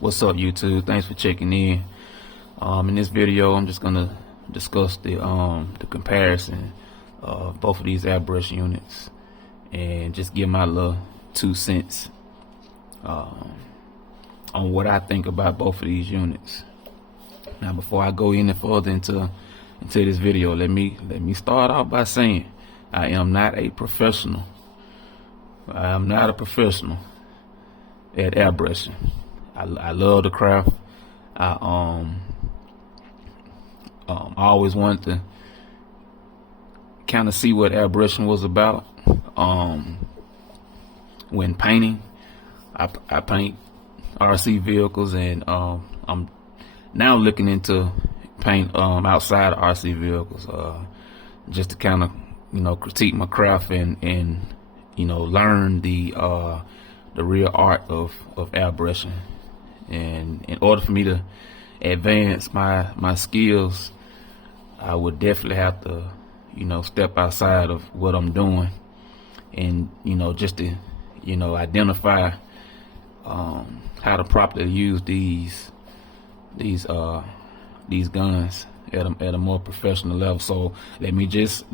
What's up, YouTube? Thanks for checking in. In this video, I'm just gonna discuss the comparison of both of these airbrush units and just give my little 2 cents on what I think about both of these units. Now, before I go any further into this video, let me start off by saying I am not a professional. I am not a professional at airbrushing. I love the craft. I always wanted to kind of see what airbrushing was about. When painting, I paint RC vehicles, and I'm now looking into paint outside of RC vehicles, just to kind of critique my craft and learn the real art of airbrushing. And in order for me to advance my skills, I would definitely have to, step outside of what I'm doing, and just to, identify how to properly use these guns at a more professional level. So let me just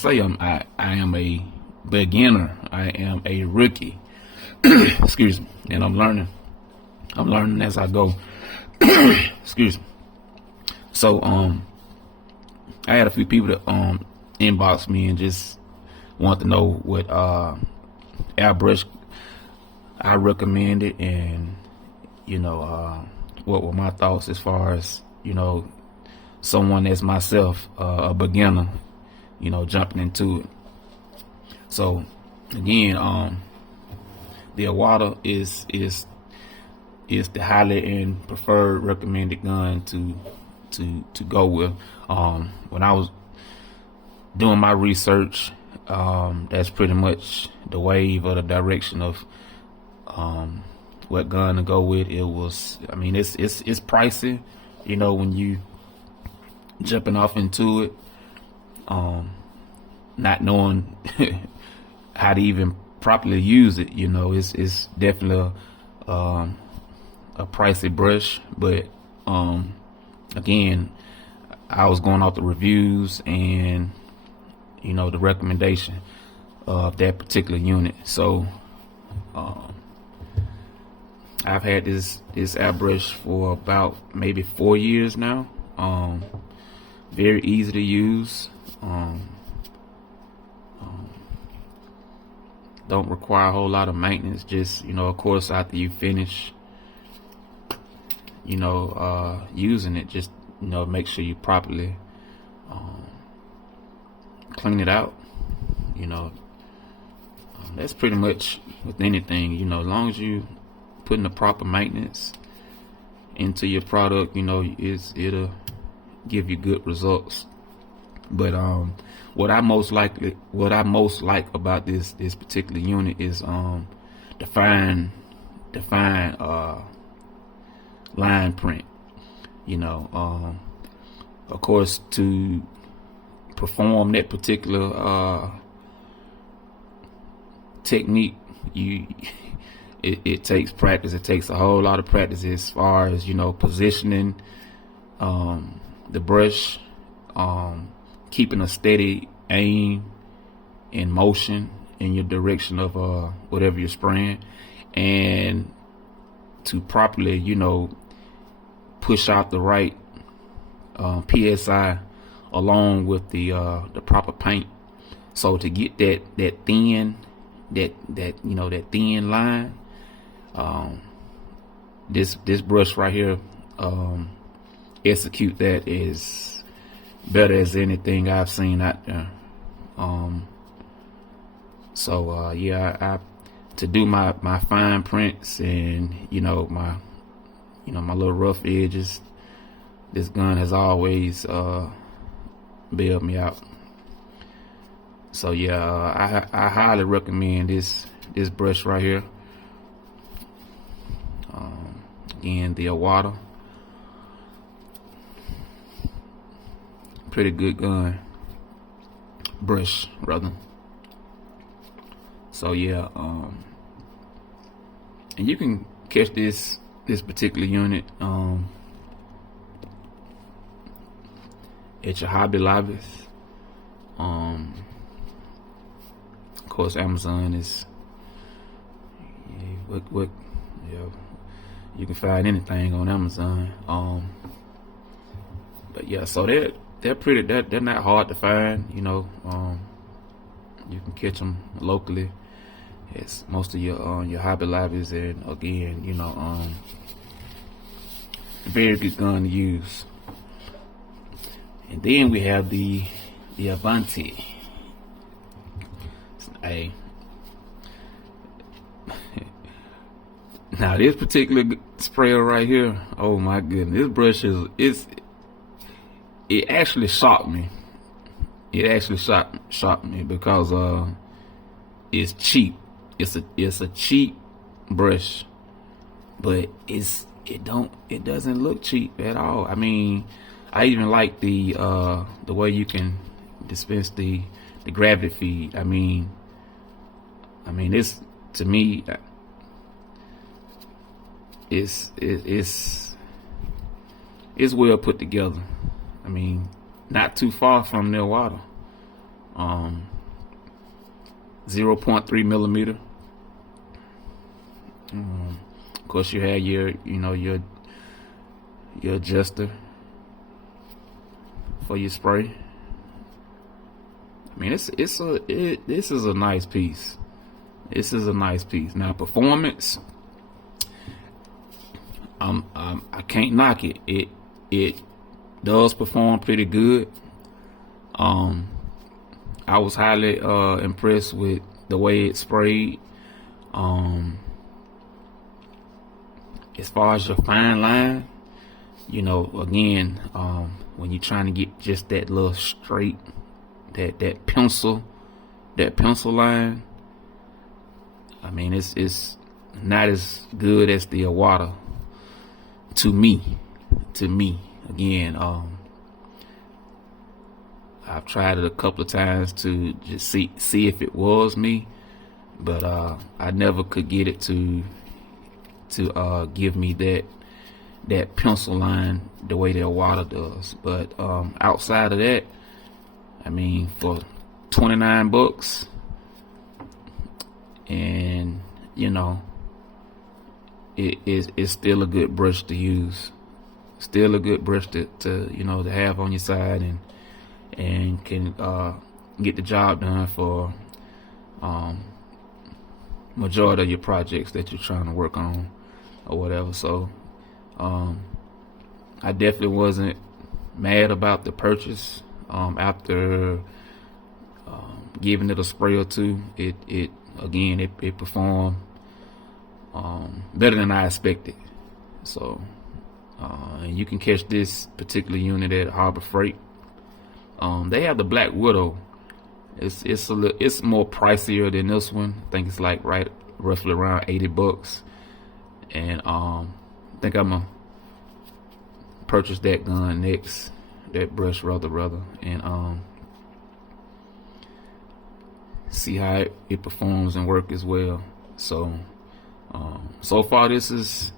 say I am a beginner. I am a rookie. Excuse me, and I'm learning as I go. Excuse me. So I had a few people that inbox me and just want to know what airbrush I recommended, and what were my thoughts as far as someone as myself, a beginner, jumping into it. So again, the Iwata is the highly and preferred recommended gun to go with. When I was doing my research, that's pretty much the wave or the direction of what gun to go with. It was, it's pricey, when you jumping off into it, not knowing how to even properly use it. It's definitely a pricey brush, but again, I was going off the reviews and the recommendation of that particular unit. So I've had this airbrush for about maybe 4 years now. Very easy to use. Don't require a whole lot of maintenance. Just of course, after you finish using it, just make sure you properly clean it out. That's pretty much with anything. As long as you putting the proper maintenance into your product, it'll give you good results. But what I most like about this particular unit is the fine line print. Of course, to perform that particular technique, it takes practice. It takes a whole lot of practice as far as positioning the brush, keeping a steady aim and motion in your direction of whatever you're spraying, and to properly push out the right PSI along with the proper paint. So to get that thin line, this brush right here execute that is better as anything I've seen out there. Yeah, to do my fine prints and my little rough edges, this gun has always bailed me out. So yeah, I highly recommend this brush right here. Again, the Iwata, pretty good gun, brush rather. So yeah, and you can catch this this particular unit at your Hobby Lobbies. Of course, Amazon is what you can find anything on Amazon. But yeah, so they're not hard to find. You know, you can catch them locally. It's most of your Hobby Lobbies, and again, you know, very good gun to use. And then we have the Avanti. Hey, now this particular sprayer right here, oh my goodness, this brush it actually shocked me. It actually shocked me because it's cheap. It's a cheap brush, but it doesn't look cheap at all. I mean, I even like the way you can dispense the gravity feed. I mean, this to me, it's well put together. I mean, not too far from the Iwata. 0.3 millimeter. Of course, you have your adjuster for your spray. I mean, this is a nice piece. This is a nice piece. Now, performance, I can't knock it. It does perform pretty good. I was highly impressed with the way it sprayed. As far as your fine line, you know, again, when you're trying to get just that little straight, that pencil line, I mean, it's not as good as the Iwata to me. Again, I've tried it a couple of times to just see if it was me, but I never could get it to give me that pencil line the way the Iwata does. But outside of that, I mean, for $29, and you know, it's still a good brush to use. Still a good brush to to have on your side, and can get the job done for majority of your projects that you're trying to work on or whatever. So I definitely wasn't mad about the purchase. After giving it a spray or two, it performed better than I expected. So and you can catch this particular unit at Harbor Freight. They have the Black Widow. It's more pricier than this one. I think it's like roughly around $80, and I think I'm gonna purchase that gun next, that brush rather, and see how it performs and work as well. So so far this is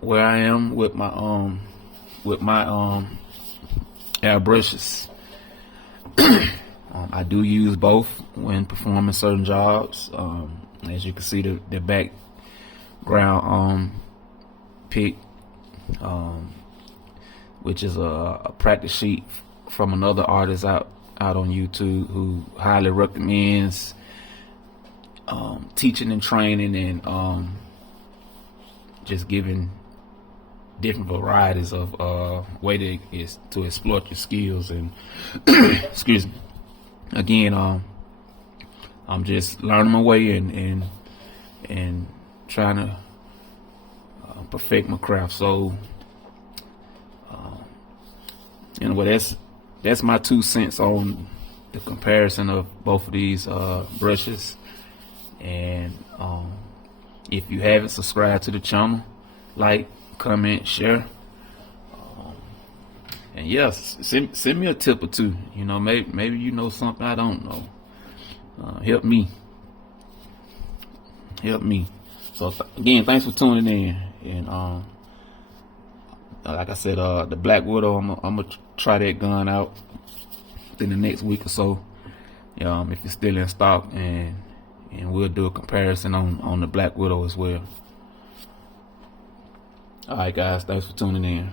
where I am with my airbrushes. I do use both when performing certain jobs. As you can see, the background pic, which is a practice sheet from another artist out on YouTube who highly recommends teaching and training, and just giving different varieties of way to exploit your skills. And excuse me, again, I'm just learning my way and trying to perfect my craft. So anyway, that's my 2 cents on the comparison of both of these brushes. And if you haven't subscribed to the channel, like, comment, share, and yes, send me a tip or two. You know, maybe you know something I don't know. Help me. So again, thanks for tuning in. And like I said, the Black Widow, I'm gonna try that gun out within the next week or so. If it's still in stock, and we'll do a comparison on the Black Widow as well. All right, guys, thanks for tuning in.